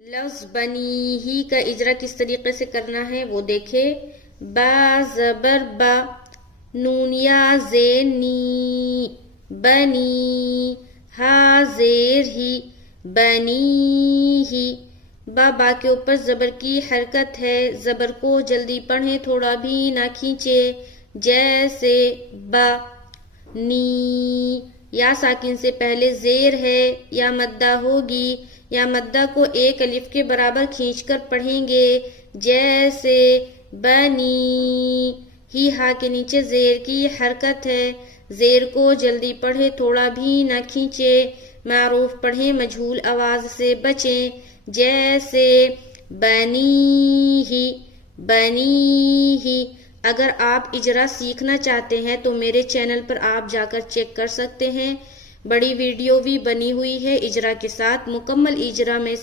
لفظ بنی ہی کا اجرا کس طریقے سے کرنا ہے وہ دیکھے. با زبر با، نون یا زیر نی، بنی. ہا زیر ہی، بنی ہی. با کے اوپر زبر کی حرکت ہے، زبر کو جلدی پڑھیں، تھوڑا بھی نہ کھینچے. جیسے با. نی، یا ساکن سے پہلے زیر ہے، یا مدہ ہوگی، یا مدہ کو ایک الف کے برابر کھینچ کر پڑھیں گے. جیسے بنی. ہی ہا کے نیچے زیر کی حرکت ہے، زیر کو جلدی پڑھے، تھوڑا بھی نہ کھینچے. معروف پڑھیں، مجہول آواز سے بچیں. جیسے بنی ہی، بنی ہی. اگر آپ اجرا سیکھنا چاہتے ہیں تو میرے چینل پر آپ جا کر چیک کر سکتے ہیں. بڑی ویڈیو بھی بنی ہوئی ہے اجرا کے ساتھ، مکمل اجرا میں